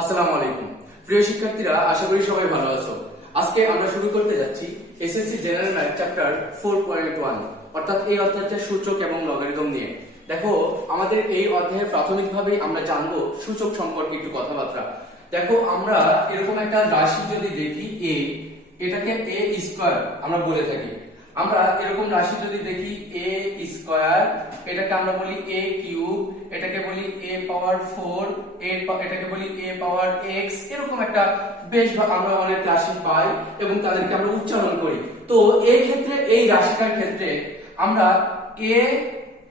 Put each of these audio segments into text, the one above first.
আসসালামু আলাইকুম প্রিয় শিক্ষার্থীরা, আশা করি সবাই ভালো আছো। আজকে আমরা শুরু করতে যাচ্ছি এসএসসি জেনারেল ম্যাথ চ্যাপ্টার 4.1 অর্থাৎ এই অধ্যায়টা সূচক এবং লগারিদম নিয়ে। দেখো, আমাদের এই অধ্যায়ে প্রাথমিকভাবে আমরা জানবো সূচক সম্পর্কে একটু কথাবার্তা। দেখো, আমরা এরকম একটা রাশি যদি দেখি a, এটাকে a স্কয়ার আমরা বলে থাকি। আমরা এরকম রাশি যদি দেখি a স্কয়ার, এটাকে আমরা বলি a কিউব, এটাকে বলি a পাওয়ার 4, এটাকে বলি a পাওয়ার x, এরকম একটা বেশ আমরা অনেক রাশি পাই এবং তাদেরকে আমরা উচ্চারণ করি। তো এই ক্ষেত্রে এই রাশিটার ক্ষেত্রে আমরা a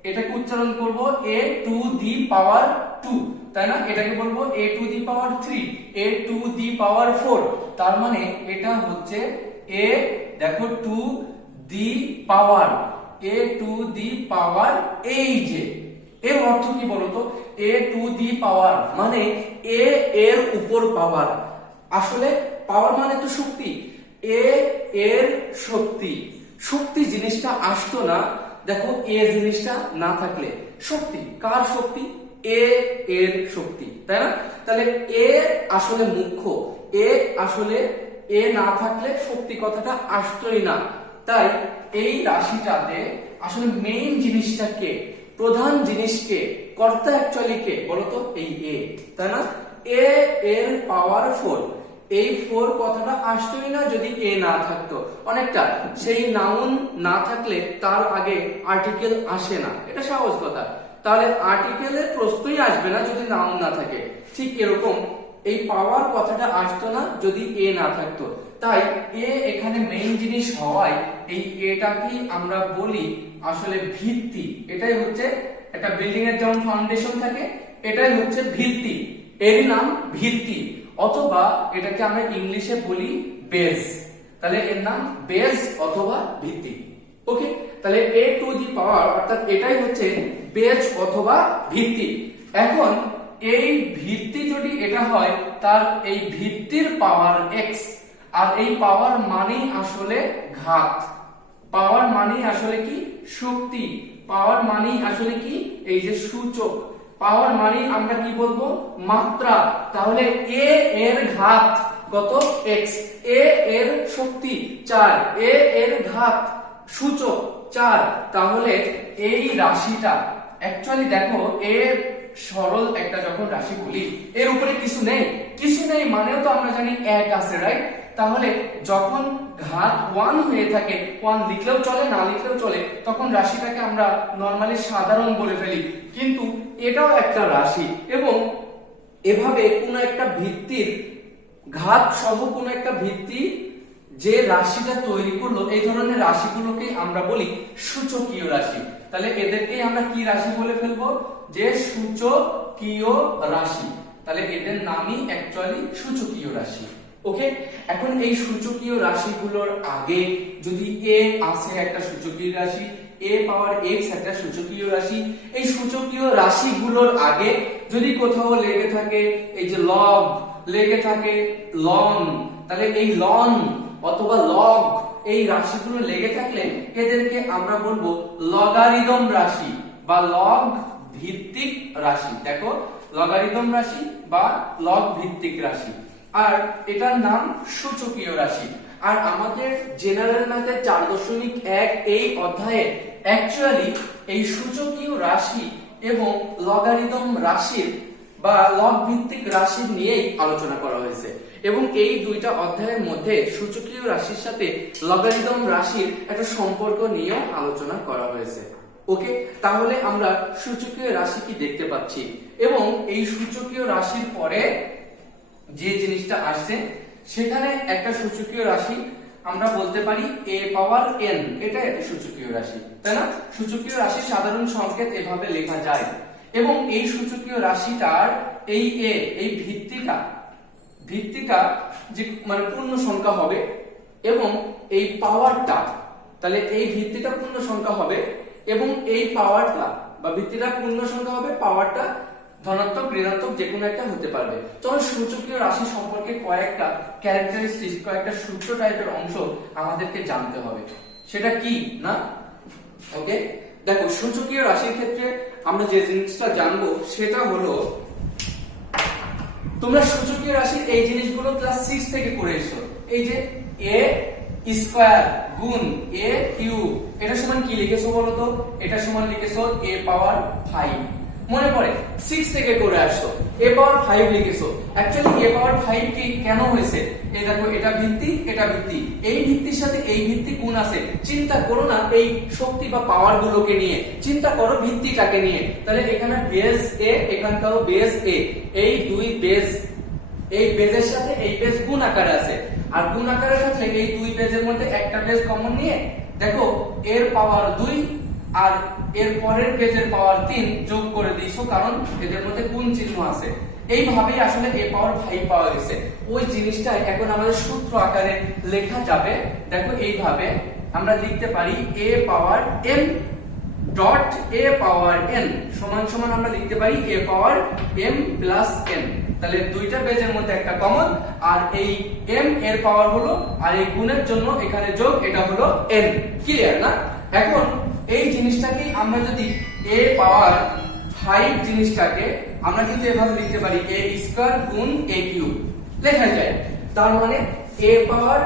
এটাকে উচ্চারণ করব a টু দি পাওয়ার 2, তাই না? এটাকে বলবো a to the power 3, a to the power 4। তার মানে এটা হচ্ছে a, দেখো, to the power, a to the power, এই যে এর অর্থ কি বলতো? a টু দি পাওয়ার মানে a এর উপর পাওয়ার। আসলে পাওয়ার মানে তো শক্তি, a এর শক্তি। শক্তি জিনিসটা আসতো না, দেখো, a জিনিসটা না থাকলে শক্তি, কার শক্তি? a এর শক্তি, তাই না? তাহলে a আসলে মুখ্য, a আসলে a না থাকলে শক্তি কথাটা আসতোই না। তাই এই রাশিটাতে আসলে মেইন জিনিসটা কে, প্রধান জিনিসকে, কর্তা অ্যাকচুয়ালি কে বলতো? এই a, তাই না? a এর পাওয়ার 4, এই 4 কথাটা আসতোই না যদি a না থাকতো। অনেকটা সেই নাউন না থাকলে তার আগে আর্টিকেল আসে না, এটা সহজ কথা। তাহলে আর্টিকেলের প্রশ্নই আসবে না যদি নাউন না থাকে। ঠিক এরকম এই পাওয়ার কথাটা আসতো না যদি a না থাকতো। তাই a এখানে মেইন জিনিস হওয়ায় এই এটাকে আমরা বলি আসলে ভিত্তি। এটাই হচ্ছে একটা বিল্ডিং এর যেমন ফাউন্ডেশন থাকে, এটাই হচ্ছে ভিত্তি, এরই নাম ভিত্তি, অথবা এটাকে আমরা ইংলিশে বলি বেস। তাহলে এর নাম বেস অথবা ভিত্তি। ওকে, তাহলে a টু দি পাওয়ার অর্থাৎ এটাই হচ্ছে বেস অথবা ভিত্তি। এখন এই ভিত্তি যদি এটা হয়, তার এই ভিত্তির পাওয়ার x, আর এই পাওয়ার মানেই আসলে ঘাত, পাওয়ার মানেই আসলে কি? শক্তি, পাওয়ার মানেই আসলে কি? এই যে সূচক, পাওয়ার মানেই আমরা কি বলবো? মাত্রা। তাহলে a এর ঘাত কত? x, a এর শক্তি 4, a এর ঘাত সূচক 4। তাহলে এই রাশিটা অ্যাকচুয়ালি দেখো, এর সরল একটা যখন রাশি বলি, এর উপরে কিছু নেই, কিছু নেই মানেও তো আমরা জানি 1 আছে, রাইট? তাহলে যখন ঘাত 1 হয়ে থাকে, 1 লিখলেও চলে, না লিখলেও চলে, তখন রাশিটাকে আমরা নরমালি সাধারণ বলে ফেলি। কিন্তু এটাও একটা রাশি এবং এভাবে কোনো একটা ভিত্তির ঘাত সহ কোনো একটা ভিত্তি যে রাশিটা তৈরি করলো, এই ধরনের রাশিগুলোকে আমরা বলি সূচকীয় রাশি। তাহলে এদেরকেই আমরা কি রাশি বলে ফেলবো? যে সূচকীয় রাশি। তাহলে এদের নামই অ্যাকচুয়ালি সূচকীয় রাশি। ওকে, এখন এই সূচকীয় রাশিগুলোর আগে যদি a আসে, একটা সূচকীয় রাশি, a পাওয়ার x একটা সূচকীয় রাশি, এই সূচকীয় রাশিগুলোর আগে যদি কোথাও লেগে থাকে এই যে লগ, লেগে থাকে লন, তাহলে এই লন অথবা লগ, এই রাশিগুলো লেগে থাকলে এদেরকে আমরা বলবো লগারিদম রাশি বা লগ ভিত্তিক রাশি। দেখো, লগারিদম রাশি বা লগ ভিত্তিক রাশি, আর এটার নাম সূচকীয় রাশি। আর আমাদের জেনারেল ম্যাথের 4.1 এই অধ্যায়ে অ্যাকচুয়ালি এই সূচকীয় রাশি এবং লগারিদম রাশির বা লগ ভিত্তিক রাশির নিয়েই আলোচনা করা হয়েছে। এবং এই দুইটা অধ্যায়ের মধ্যে সূচকীয় রাশির সাথে লগারিদম রাশির একটা সম্পর্ক নিয়েও আলোচনা করা হয়েছে। ওকে, তাহলে আমরা সূচকীয় রাশি কি দেখতে পাচ্ছি, এবং এই সূচকীয় রাশির পরে যে জিনিসটা আসছে সেখানে একটা সূচকীয় রাশি আমরা বলতে পারি a পাওয়ার n, এটা একটা সূচকীয় রাশি, তাই না? সূচকীয় রাশির সাধারণ সংকেত এভাবে লেখা যায়। এবং এই সূচকীয় রাশিটার এই a, এই ভিত্তিটা যে মানে পূর্ণ সংখ্যা হবে, এবং এই পাওয়ারটা, তাহলে এই ভিত্তিটা পূর্ণ সংখ্যা হবে এবং এই পাওয়ারটা বা ভিত্তিটা পূর্ণ সংখ্যা হবে, পাওয়ারটা ধনাত্মক ঋণাত্মক যে কোনো একটা হতে পারবে। তখন সূচকীয় রাশি সম্পর্কে কয়েকটা ক্যারেক্টারিস্টিক্স, কয়েকটা সূত্র টাইপের অংশ আমাদেরকে জানতে হবে। সেটা কি না? ওকে, দেখো, সূচকীয় রাশির ক্ষেত্রে আমরা যে জিনিসটা জানবো সেটা হলো তোমরা সূচকীয় রাশির এই জিনিসগুলো ক্লাস 6 থেকে করে এসো। এই যে a স্কয়ার গুণ a কিউব, এটা সমান কি লিখেছো বলো তো? এটা সমান লিখেছো a পাওয়ার 5। মনে পড়ে 6 থেকে করে আসছো, a পাওয়ার 5 লিখেছো। অ্যাকচুয়ালি a পাওয়ার 5 কি কেন হয়েছে? এই দেখো, এটা ভিত্তি, এটা ভিত্তি, এই ভিত্তির সাথে এই ভিত্তি গুণ আছে। চিন্তা করো না এই শক্তি বা পাওয়ার গুলোকে নিয়ে, চিন্তা করো ভিত্তিটাকে নিয়ে। তাহলে এখানে বেস a, এখানকারও বেস a, এই দুই বেস, এই বেজের সাথে এই বেজ গুণ আকারে আছে। আর গুণ আকারে থাকলে এই দুই বেজের মধ্যে একটা বেজ কমন নিয়ে দেখো এর পাওয়ার 2 আর এর পরের বেজের পাওয়ার 3 যোগ করে দিয়েছো, কারণ এদের মধ্যে গুণ চিহ্ন আছে। এইভাবেই আসলে a পাওয়ার 5 পাওয়া গেছে। ওই জিনিসটা এখন আমাদের সূত্র আকারে লেখা যাবে। দেখো এইভাবে আমরা লিখতে পারি a power m dot a power n সমান সমান আমরা লিখতে পারি a power m plus n। তাহলে দুইটা বেজের মধ্যে একটা কমন, আর এই m এর পাওয়ার হলো, আর এই গুণের জন্য এখানে যোগ, এটা হলো n। ক্লিয়ার না? এখন এই জিনিসটাকে আমরা যদি a পাওয়ার 5 জিনিসটাকে আমরা কিন্তু এভাবে লিখতে পারি a স্কয়ার গুণ a কিউব লেখা যায়। তার মানে a পাওয়ার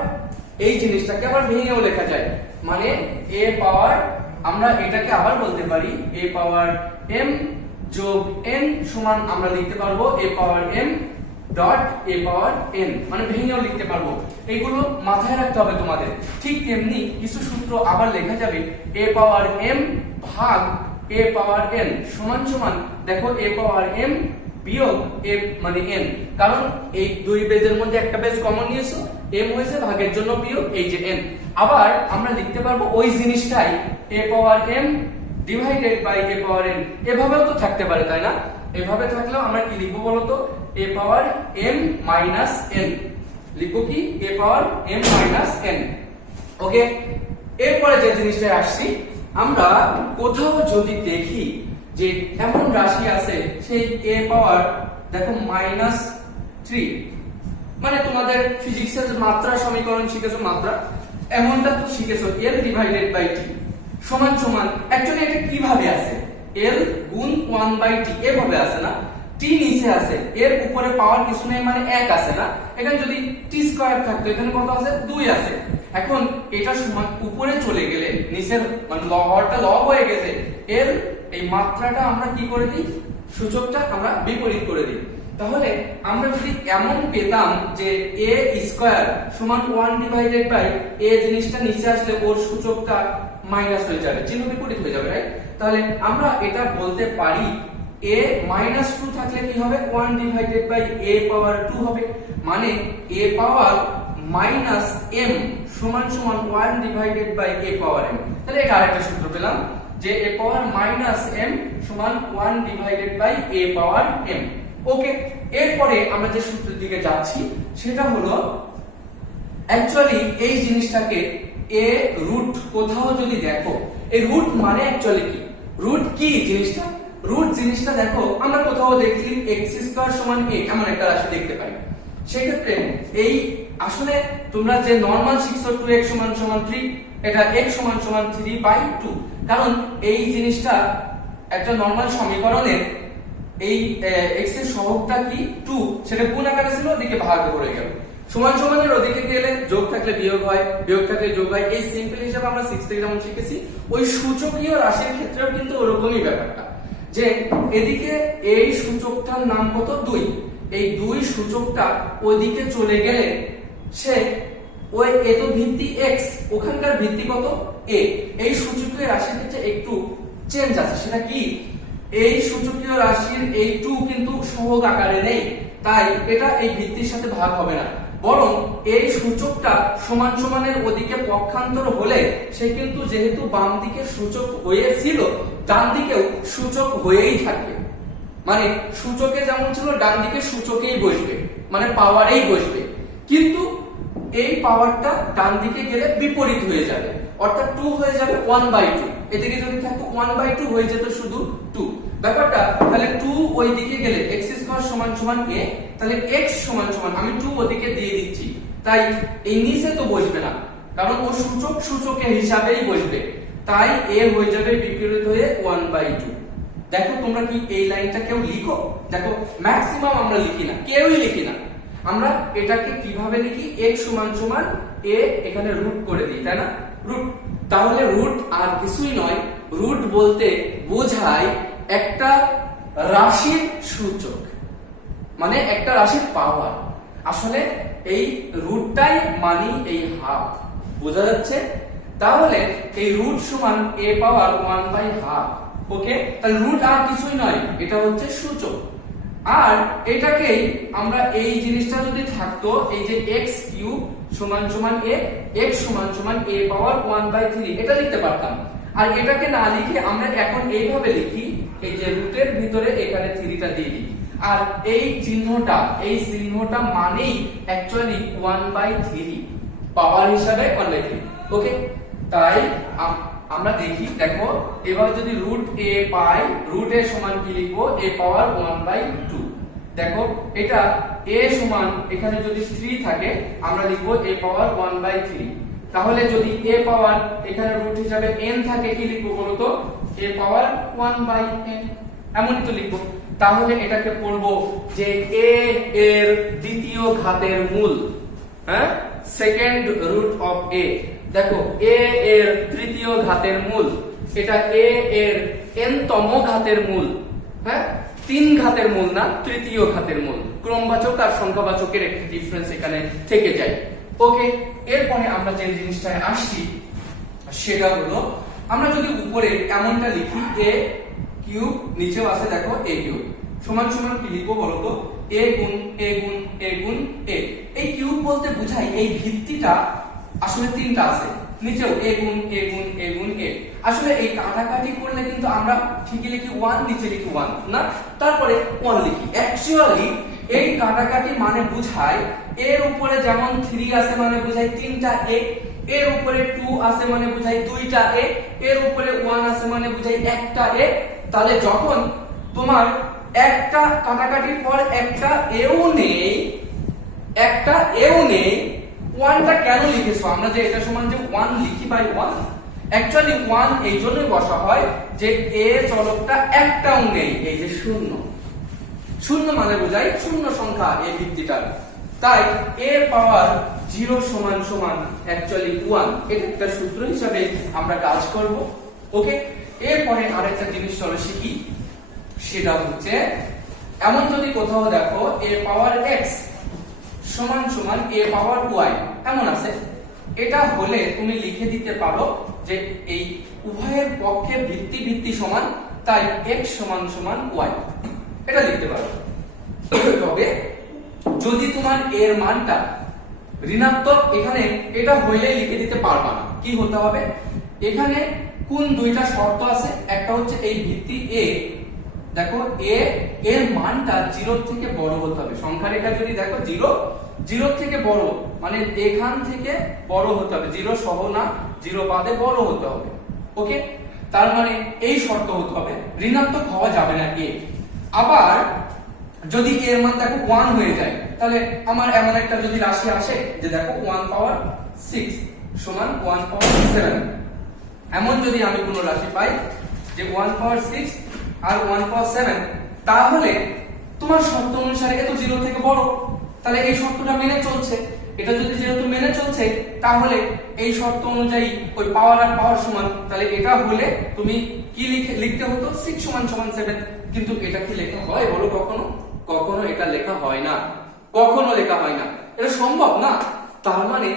এই জিনিসটাকে আবার ভেঙেও লেখা যায়, মানে a পাওয়ার আমরা এটাকে আবার বলতে পারি a পাওয়ার m যোগ n সমান আমরা লিখতে পারবো a power m dot a power n, মানে ভেঙেও লিখতে পারবো। এইগুলো মাথায় রাখতে হবে তোমাদের। ঠিক তেমনি কিছু সূত্র আবার লেখা যাবে a পাওয়ার m ভাগ a পাওয়ার n সমান সমান দেখো a পাওয়ার m বিয়োগ a মানে n, কারণ এই দুই বেজের মধ্যে একটা বেজ কমন নিয়েছো, m হয়েছে ভাগের জন্য বিয়োগ এই যে n। আবার আমরা লিখতে পারবো ওই জিনিসটাই a power m divided by a power n, এভাবেও তো থাকতে পারে, তাই না? এভাবে থাকলেও আমরা কি লিখবো বলতো? a power m minus n লিখবো কি? a power m minus n। ওকে, এরপরে যে জিনিসটা আসছি, আমরা কোথাও যদি দেখি যে এমন রাশি আছে সেই a পাওয়ার দেখো মাইনাস 3, মানে তোমাদের ফিজিক্সের মাত্রা সমীকরণ শিখেছো, মাত্রা এমনটা তো শিখেছো l ডিভাইডেড বাই t সমান সমান, অ্যাকচুয়ালি এটা কিভাবে আছে? l গুণ 1/t এভাবে আছে না? t নিচে আছে, এর উপরে পাওয়ার কিছু নেই, মানে 1 আছে না? এখানে যদি t স্কয়ার থাকতো, এখানে কত আছে? 2 আছে। এখন এটা সমান উপরে চলে গেলে নিচের মানে হরটা লব হয়ে গেছে, এর এই মাত্রাটা আমরা কি করে দিই? সূচকটা আমরা বিপরীত করে দিই। তাহলে আমরা যদি এমন পেতাম যে a স্কয়ার সমান 1 ডিভাইডেড বাই a জিনিসটা নিচে আসলে ওর সূচকটা মাইনাস হয়ে যাবে, চিহ্ন বিপরীত হয়ে যাবে, রাইট? তাহলে আমরা এটা বলতে পারি a মাইনাস 2 থাকলে কি হবে? 1 ডিভাইডেড বাই a পাওয়ার 2 হবে, মানে a পাওয়ার মাইনাস m সমান সমান 1 divided by a power m। তাহলে এটা আরেকটা সূত্র পেলাম যে a পাওয়ার মাইনাস m সমান 1 divided by a power m। Okay, এরপরে আমরা যে সূত্রের দিকে যাচ্ছি সেটা হলো অ্যাকচুয়ালি এই জিনিসটাকে a রুট কোথাও যদি দেখো, এই রুট মানে অ্যাকচুয়ালি কি? রুট কি জিনিসটা? রুট জিনিসটা দেখো আমরা কোথাও দেখি x স্কয়ার সমান a এমন একটা রাশি দেখতে পাই। সেক্ষেত্রে এই আসলে তোমরা যে নরমাল শিখছো 2x সমান সমান 3, এটা x সমান সমান 3/2, কারণ এই জিনিসটা একটা নরমাল সমীকরণের এই x এর সহগটা কি 2, সেটা গুণ আকারে ছিল, ওদিকে ভাগ হয়ে গেল। সমান সমানের ওদিকে গেলে যোগ থাকলে বিয়োগ হয়, বিয়োগ থাকলে যোগ হয়। এই সিম্পল হিসাবে আমরা 6 থেকে যেমন শিখেছি, ওই সূচকীয় রাশির ক্ষেত্রেও কিন্তু ওরকমই ব্যাপারটা, যে এদিকে এই সূচকটার নাম কত? 2, এই 2 সূচকটা ওইদিকে চলে গেলে সে ওই এ তো ভিত্তি x, ওখানকার ভিত্তি কত? a। এই সূচকীয় রাশির ক্ষেত্রে একটু চেঞ্জ আছে, সেটা কি? এই সূচকীয় রাশির এই 2 কিন্তু সহগ আকারে নেই, তাই এটা এই ভিত্তির সাথে ভাগ হবে না, বরং এই সূচকটা সমান সমানের ওদিকে পক্ষান্তর হলে সে কিন্তু যেহেতু বাম দিকে সূচক হয়েছিল ডান দিকেও সূচক হয়েই থাকবে। মানে সূচকে যেমন ছিল ডান দিকে সূচকেই বসবে, মানে পাওয়ারেই বসবে, কিন্তু এই পাওয়ারটা ডান দিকে গেলে বিপরীত হয়ে যাবে, অর্থাৎ 2 হয়ে যাবে 1/2। এদিকে যদি থাকতো 1/2 হয়ে যেত শুধু 2 ব্যাপারটা। তাহলে 2 ওই দিকে গেলে x স্কয়ার সমান সমান a, তাহলে x সমান সমান আমি 2 ওদিকে দিয়ে দিচ্ছি, তাই এই নিচে তো বসবে না, কারণ ও সূচকের হিসাবেই বসবে, তাই a হয়ে যাবে বিপরীত হয়ে 1/2। দেখো তোমরা কি এই লাইনটা কেউ লিখো? দেখো ম্যাক্সিমাম আমরা লিখি না, কেউই লিখি না। আমরা এটাকে কিভাবে লিখি? x সমান সমান a, এখানে রুট করে দিই, তাই না? রুট। তাহলে রুট আর কিছুই নয়, রুট বলতে বোঝায় একটা রাশির সূচক, মানে একটা রাশির পাওয়ার। আসলে এই রুটটাই মানি এই হাফ, বোঝা যাচ্ছে? তাহলে এই রুট সমান a পাওয়ার 1/2। ওকে, তাহলে রুট আর কিছুই নয়, এটা হচ্ছে সূচক। আর এটাকেই আমরা এই জিনিসটা যদি থাকতো, এই যে x কিউব সমান সমান a, x সমান সমান a পাওয়ার 1/3, এটা লিখতে পারতাম। আর এটাকে না লিখে আমরা এখন এইভাবে লিখি, এই যে রুটের ভিতরে এখানে 3টা দিয়ে দিই। আর এই চিহ্নটা মানেই অ্যাকচুয়ালি 1/3, পাওয়ার হিসাবে 1/3। ওকে, তাই আমরা দেখি, দেখো এবার যদি রুট a পাই, রুট a সমান কি লিখবো? a পাওয়ার 1/2। দেখো এটা a সমান এখানে যদি 3 থাকে, আমরা লিখবো a পাওয়ার 1/3। তাহলে যদি a পাওয়ার এখানে রুট হিসাবে n থাকে, কি লিখবো বলো তো? a পাওয়ার 1/n, এমনই তো লিখবো। তাহলে এটাকে পড়বো যে a এর দ্বিতীয় ঘাতের মূল, হ্যাঁ, সেকেন্ড রুট অফ a। দেখো a এর তৃতীয় ঘাতের মূল, এটা a এর n তম ঘাতের মূল, হ্যাঁ, 3 ঘাতের মূল না, তৃতীয় ঘাতের মূল। ক্রমবাচক আর সংখ্যাবাচকের একটি ডিফারেন্স এখানে থেকে যায়। ওকে, এরপরে আমরা যে জিনিসটায় আসছি সেটা হলো, আমরা যদি উপরে এমনটা লিখি a কিউব, নিচেও আছে দেখো a কিউব, সমান সমান কি লিখবো বলতো? a গুণ a গুণ a গুণ a। এই কিউব বলতে বোঝায় এই ভিত্তিটা আসলে 3টা আছে, নিচেও a গুণ a গুণ a গুণ a। আসলে এই কাটাকাটি করলে কিন্তু আমরা ঠিকই লিখি 1, নিচে লিখি 1 না, তারপরে 1 লিখি। অ্যাকচুয়ালি এই কাটাকাটি মানে বোঝায় এর উপরে যেমন 3 আছে মানে বোঝায় 3টা a, এর উপরে 2 আছে মানে বোঝায় 2টা a, এর উপরে 1 আছে মানে বোঝায় 1টা a। তাহলে যখন তোমার একটা কাটাকাটির পর একটা এও নেই, একটা এও নেই, 1টা কেন লিখেছো? আমরা যে এটা সমান যে 1 লিখি বাই 1, অ্যাকচুয়ালি 1 এই জন্যই বসা হয় যে a চলকটা একটাও নেই, এই যে শূন্য। শূন্য মানে বোঝায় শূন্য সংখ্যা এই ভিত্তিটার। তাই a পাওয়ার 0 সমান সমান অ্যাকচুয়ালি 1, এটা একটা সূত্র হিসাবে আমরা কাজ করব। ওকে, এরপরে আরেকটা জিনিস চলো শিখি, সেটা হচ্ছে এমন যদি কোথাও দেখো a পাওয়ার x সমান সমান a পাওয়ার y এমন আছে, এটা হলে তুমি লিখে দিতে পারো যে এই উভয়ের পক্ষে ভিত্তি সমান, তাই x সমান সমান y, এটা লিখতে পারো। তবে যদি তোমার এর মানটা ঋণাত্মক, এখানে এটা হইলে লিখে দিতে পারবা না। কি হতে হবে? এখানে কোন দুইটা শর্ত আছে? একটা হচ্ছে এই ভিত্তি a, দেখো a এর মানটা 0 থেকে বড় হতে হবে। সংখ্যা রেখা যদি দেখো 0 থেকে বড়, মানে এখান থেকে বড় হতে হবে, 0 সহ না, 0 বাদে বড় হতে হবে। ওকে, তার মানে এই শর্ত হতে হবে, ঋণাত্মক হওয়া যাবে না a। আবার যদি এর মান দেখো 1 হয়ে যায়, তাহলে আমার এমন একটা যদি রাশি আসে যে দেখো 1 পাওয়ার 6 সমান 1 পাওয়ার 7, এমন যদি আমি কোনো রাশি পাই যে 1 পাওয়ার 6 আর 1 পাওয়ার 7, তাহলে তোমার শর্ত অনুসারে এত 0 থেকে বড়, তাহলে এই শর্তটা মেনে চলছে। এটা যদি যেহেতু মেনে চলছে, তাহলে এই শর্ত অনুযায়ী ওই পাওয়ার আর পাওয়ার সমান, তাহলে এটা হলে তুমি কি লিখতে হতো? 6 সমান সমান 7। কিন্তু এটা কি লেখা হয় বলো? কখনো এটা লেখা হয় না, কখনো লেখা হয় না, এটা সম্ভব না। তার মানে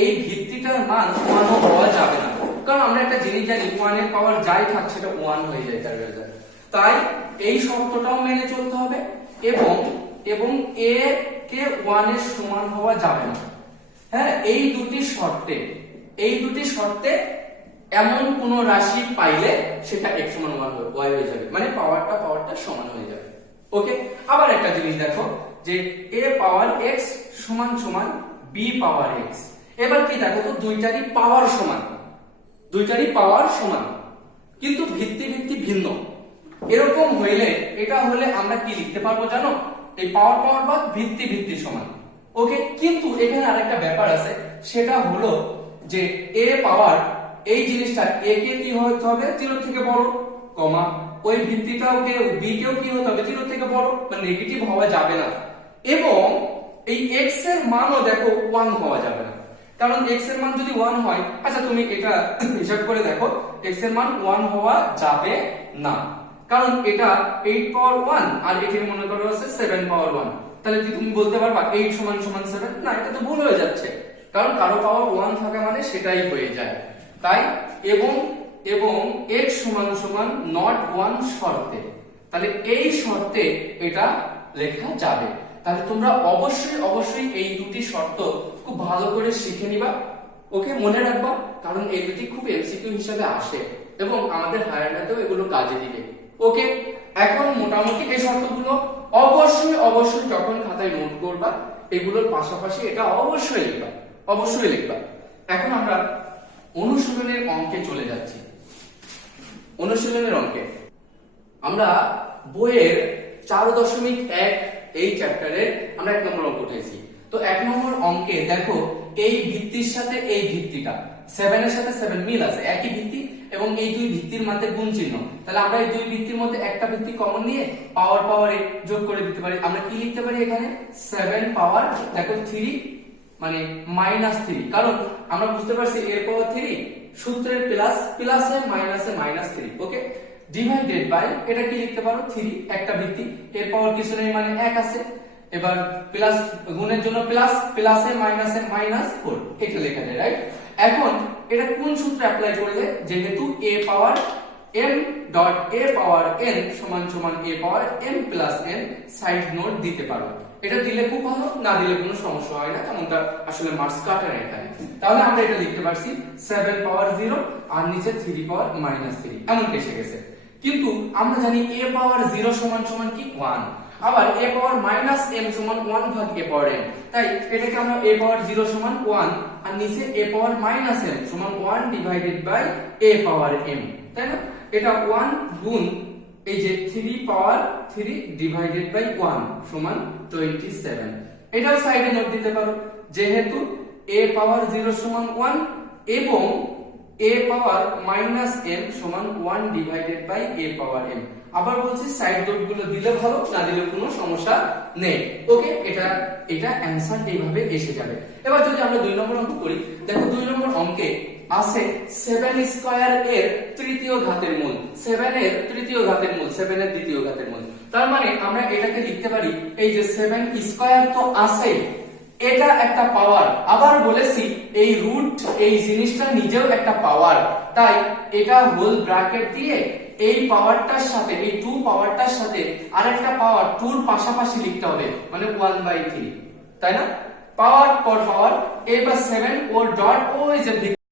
এই ভিত্তিটার মান 1 হওয়া যাবে না, কারণ আমরা একটা জিনিস জানি 1 এর পাওয়ার যাই থাক সেটা 1 হয়ে যায় তার রেজাল্ট। তাই এই শর্তটাও মেনে চলতে হবে, এবং a কে 1 এর সমান হওয়া যাবে না। হ্যাঁ, এই দুটি শর্তে এমন কোন রাশি পাইলে সেটা x সমান 1 y হয়ে যাবে, মানে পাওয়ারটা সমান হয়ে যাবে। ওকে, আবার একটা জিনিস দেখো যে a পাওয়ার x সমান সমান b পাওয়ার x। এবার কি দেখো তো, দুইটারই পাওয়ার সমান, কিন্তু ভিত্তি ভিন্ন। এরকম হইলে, এটা হলে আমরা কি লিখতে পারবো জানো? এই পাওয়ার বা ভিত্তি সমান। ওকে, কিন্তু এখানে আরেকটা ব্যাপার আছে, সেটা হলো যে a পাওয়ার এই জিনিসটা a কে কি হতে হবে? 0 থেকে বড়, কমা ওই ভিত্তিটাও বি কেও কি হতে হবে 0 থেকে বড়, মানে নেগেটিভ হওয়া যাবে না। এবং এই x এর মানও দেখো 1 হওয়া যাবে না, কারণ x এর মান যদি 1 হয়, আচ্ছা তুমি এটা হিসাব করে দেখো, x এর মান 1 হওয়া যাবে না, কারণ এটা 8 পাওয়ার 1 আর এখানে মনে করো আছে 7 পাওয়ার 1, তাহলে কি তুমি বলতে পারবা 8 সমান সমান 7? না, এটা তো ভুল হয়ে যাচ্ছে, কারণ কারো পাওয়ার 1 থাকা মানে সেটাই হয়ে যায়। তাই এবং x সমান সমান নট 1 শর্তে, তাহলে এই শর্তে এটা লেখা যাবে। তাহলে তোমরা অবশ্যই এই দুটি শর্ত খুব ভালো করে শিখে নিবা, ওকে, মনে রাখবা, কারণ এই দুটি খুব এমসিকিউ হিসেবে আসে এবং আমাদের হায়ার ম্যাথেও এগুলো কাজে দিবে। ওকে, এখন মোটামুটি এই শর্তগুলো অবশ্যই যখন খাতায় নোট করবা, এগুলোর পাশাপাশি এটা অবশ্যই লিখবা। এখন আমরা অনুশীলনের অঙ্কে চলে যাচ্ছি। অনুশীলনের অঙ্কে আমরা বইয়ের 4.1 এই চ্যাপ্টারে আমরা 1 নম্বর অঙ্ক উঠেছি। তো 1 নম্বর অঙ্কে দেখো এই ভিত্তির সাথে এই ভিত্তিটা 7 এর সাথে 7 মিল আছে, একই ভিত্তি এবং এই দুই ভিত্তির মধ্যে গুণ চিহ্ন, তাহলে আমরা এই দুই ভিত্তির মধ্যে একটা ভিত্তি কমন নিয়ে পাওয়ার যোগ করে দিতে পারি। আমরা কি লিখতে পারি এখানে 7 পাওয়ার দেখো 3 মানে -3, কারণ আমরা বুঝতে পারছি এর পাওয়ার 3 সূত্রের প্লাসে মাইনাসে -3। ওকে, ডিভাইডেড বাই এটা কি লিখতে পারো 3 একটা ভিত্তি, এর পাওয়ার কিছু নেই মানে 1 আছে, এবার প্লাস গুণের জন্য প্লাসে মাইনাসে -4 এটা লেখা যায়, রাইট? এখন এটা কোন সূত্র অ্যাপ্লাই করলে, যেহেতু a power m dot a power n সমান সমান a power m plus n side note দিতে পারো। এটা দিলে খুব ভালো, না দিলে কোনো সমস্যা হয় না, কারণটা আসলে মার্কস কাটে না এখানে। তাহলে আমরা এটা লিখতে পারছি 7 পাওয়ার 0 আর নিচে 3 পাওয়ার -3 এমন এসে গেছে। কিন্তু আমরা জানি a পাওয়ার 0 সমান সমান কি 1, আবার a পাওয়ার -m সমান 1 ভাগ a পাওয়ার m, তাই এটাকে আমরা a পাওয়ার 0 সমান 1 আর নিচে a পাওয়ার -m সমান 1 divided by a power m, তাই না? এটা 1 গুণ এই যে 3 পাওয়ার 3 ডিভাইডেড বাই 1 সমান 27। এটাও সাইডে নোট দিতে পারো, যেহেতু a পাওয়ার 0 সমান 1 এবং a পাওয়ার -m সমান 1 divided by a power m। আবার বলছি সাইড নোট গুলো দিলে ভালো, না দিলে কোনো সমস্যা নেই। ওকে, এটা অ্যানসার এইভাবে এসে যাবে। এবার যদি আমরা 2 নম্বর অঙ্ক করি, দেখো 2 নম্বর অঙ্কে আছে 7 স্কয়ার এর তৃতীয় ঘাতের মূল, 7 এর তৃতীয় ঘাতের মূল, 7 এর দ্বিতীয় ঘাতের মূল। তার মানে আমরা এটাকে লিখতে পারি এই যে 7 স্কয়ার তো আছে, এটা একটা পাওয়ার, আবার বলেছি এই রুট এই জিনিসটা নিজেও একটা পাওয়ার, তাই এটা হোল ব্র্যাকেট দিয়ে এই পাওয়ারটার সাথে এই 2 পাওয়ারটার সাথে আরেকটা পাওয়ার 2 এর পাশাপাশি লিখতে হবে, মানে 1/3, তাই না? পাওয়ার পর পাওয়ার, এবার 7 ও ডট ও এই যে